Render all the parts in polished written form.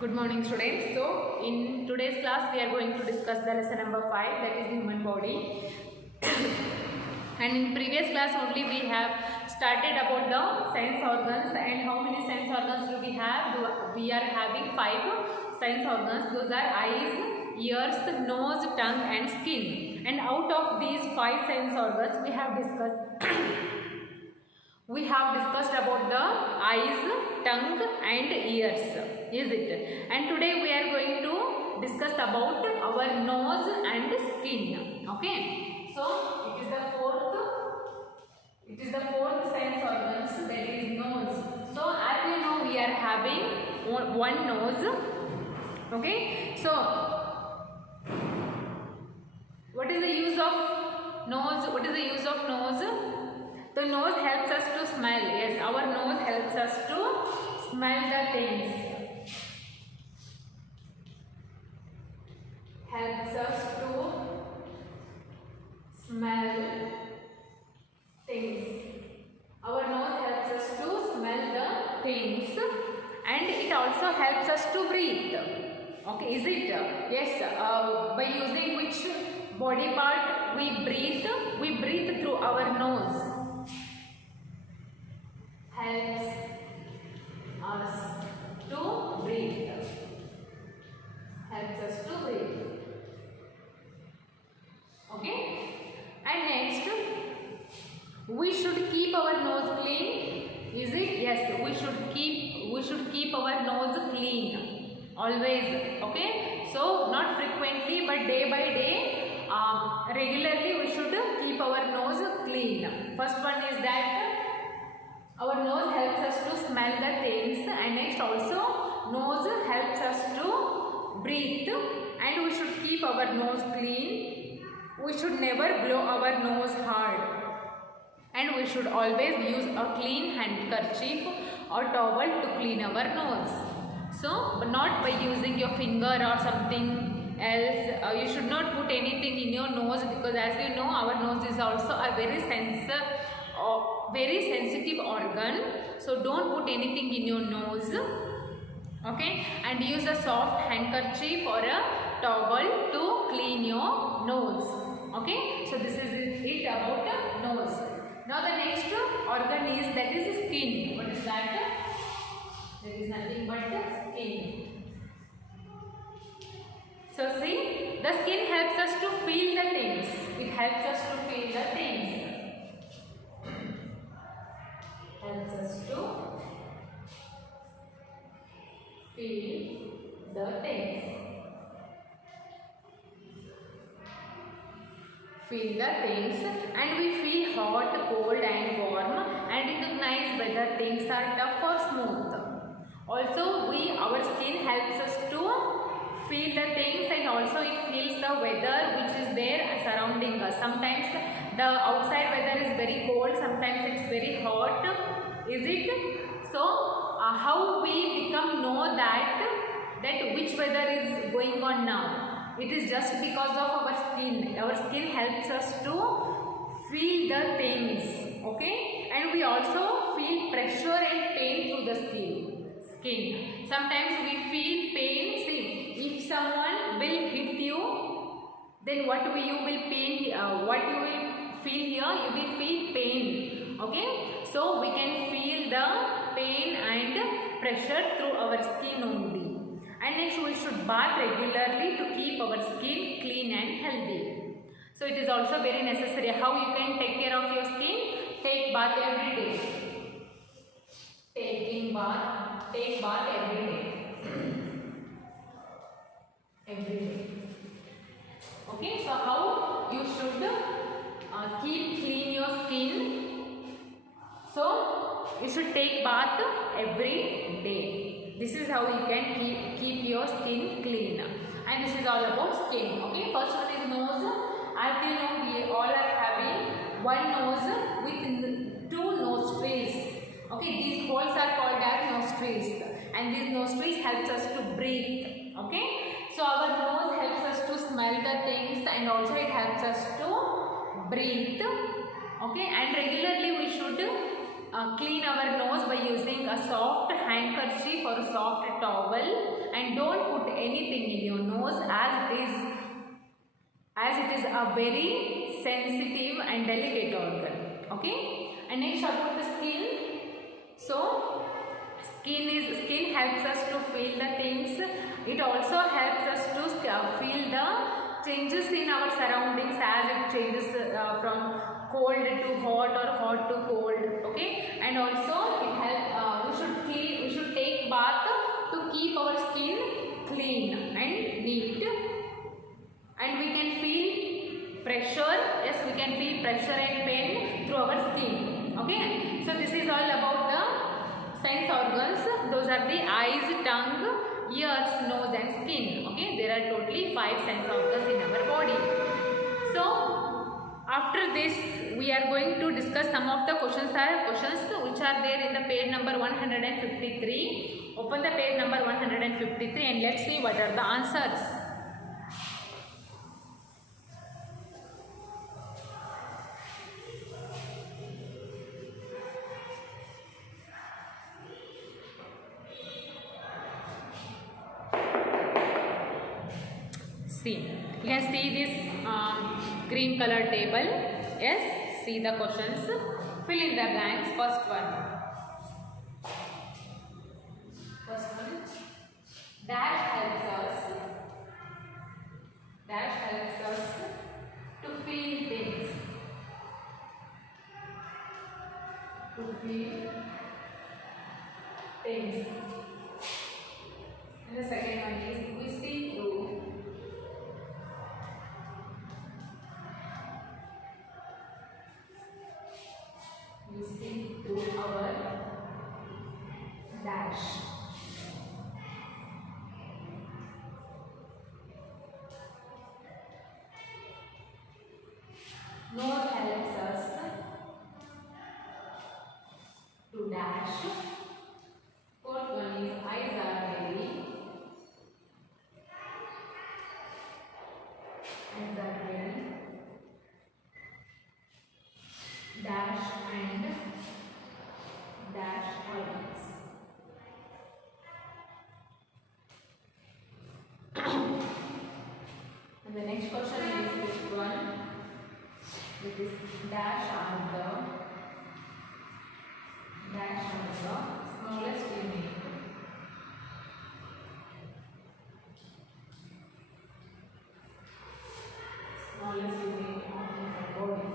Good morning students. So in today's class we are going to discuss the lesson number 5, that is the human body. And in previous class only we have started about the sense organs, and how many sense organs do we have? We are having 5 sense organs. Those are eyes, ears, nose, tongue and skin. And out of these 5 sense organs we have discussed about the eyes, tongue and ears, is it? And today we are going to discuss about our nose and skin. Okay, so it is the fourth sense organs, that is nose. So as you know, we are having one nose. Okay, so what is the use of nose? The nose helps us to smell. Yes, our nose helps us to smell the things. Helps us to smell things. Our nose helps us to smell the things, and it also helps us to breathe. Okay, is it? Yes. By using which body part we breathe? We breathe through our nose. Helps us to breathe. Helps us to breathe. Okay. And next, we should keep our nose clean. Is it? Yes. We should keep our nose clean always. Okay. So not frequently, but day by day, regularly we should keep our nose clean. First one is that our nose helps us to smell the things, and next also nose helps us to breathe, and we should keep our nose clean. We should never blow our nose hard, and we should always use a clean handkerchief or towel to clean our nose. So not by using your finger or something else. You should not put anything in your nose, because as you know, our nose is also a very sensitive organ. So don't put anything in your nose. Okay, and use a soft handkerchief or a towel to clean your nose. Okay, so this is it about the nose. Now the next organ is, that is skin. What is that? There is nothing but the skin. So see, the skin helps us to feel the things. It helps us to feel the things. Helps us to feel the things. Feel the things, and we feel hot, cold and warm, and recognize whether things are tough or smooth. Also our skin helps us to feel the things, and also it feels the weather which is there surrounding us. Sometimes the outside weather is very cold, sometimes it's very hot. Is it? So how we know that which weather is going on now? It is just because of our skin. Our skin helps us to feel the things. Okay, and we also feel pressure and pain through the skin. Sometimes we feel pain. See, if someone will hit you, then what you will feel here? You will feel pain. Okay, so we can feel the pain and pressure through our skin only. And next, we should bath regularly to keep our skin clean and healthy. So it is also very necessary. How you can take care of your skin? Take bath every day. Take bath every day. Every day. Okay, so how you should keep clean your skin? So you should take bath every day. This is how you can keep your skin clean. And this is all about skin. Okay, first one is nose. As you know, we all are having one nose with 2 nostrils. Okay, these holes are called as nostrils, and these nostrils helps us to breathe. Okay, so our nose helps us to smell the things, and also it helps us to breathe. Okay, and regularly we should clean our nose by using a soft handkerchief or a soft towel, and don't put anything in your nose as it is a very sensitive and delicate organ. Okay, and next about the skin. So skin helps us to feel the things. It also helps us to feel the changes in our surroundings as it changes from cold to hot or hot to cold. Okay, and also it helps. We should take bath to keep our skin clean and neat, and we can feel pressure. Yes, we can feel pressure and pain through our skin. Okay, so this is all about the sense organs. Those are the eyes, tongue, ears, nose and skin. Okay, there are totally 5 sense organs in our body. So after this we are going to discuss some of the questions which are there in the page number 153. Open the page number 153 and let's see what are the answers. See, you can see this green color table. Yes, see the questions. Fill in the blanks. First one. Dash helps us to feel things. And the second one is we see through. We see through our dash. Nose helps us to dash. Fourth one is eyes are very. Dash and dash organs. And the next question is which one? It is dash are the smallest unit. Smallest unit of the body.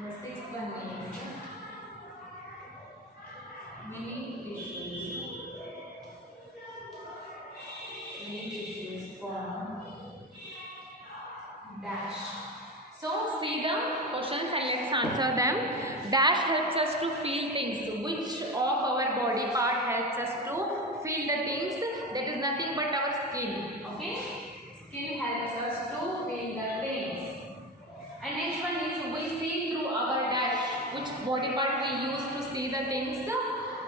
The sixth one is many tissues form dash. So see the questions and let's answer them. Dash helps us to feel things. Which of our body part helps us to feel the things? That is nothing but our skin. Okay, skin helps us to feel the things. And next one is we see through our dash. Which body part we use to see the things?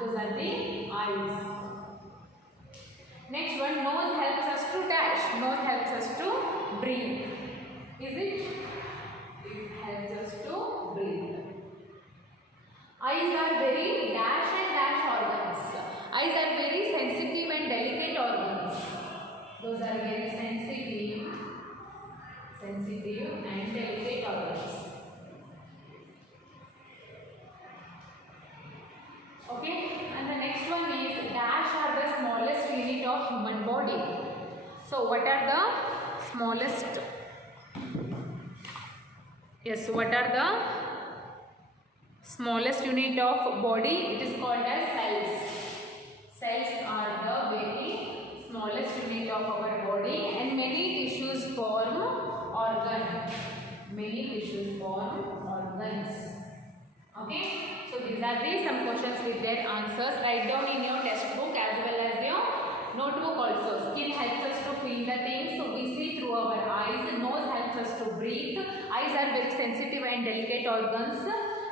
Those are the eyes. Next one, nose helps us to dash. Nose helps us to breathe. Is it? It helps us to breathe. Eyes are very dash and dash organs. Eyes are very sensitive and delicate organs. Those are very sensitive and delicate organs. Okay, and the next one is dash are the smallest unit of human body. So what are the smallest? Yes, what are the smallest unit of body? It is called as cells. Cells are the very smallest unit of our body, and many tissues form organ. Many tissues form organs. Okay, so these are the some questions with their answers. Write down in your textbook as well as your notebook also. Skin helps us to feel the things, so we see through our eyes. Nose helps us to breathe. Eyes are very sensitive and delicate organs.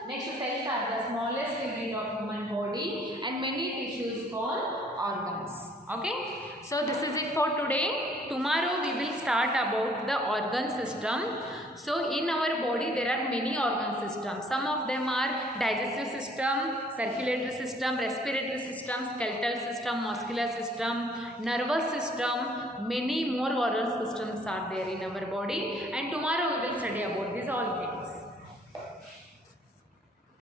Next, cells are the smallest unit of human body, and many tissues form organs. Okay, so this is it for today. tomorrow we will start about the organ system. So in our body there are many organ systems. Some of them are digestive system, circulatory system, respiratory system, skeletal system, muscular system, nervous system. Many more organ systems are there in our body, and tomorrow we will study about these all things.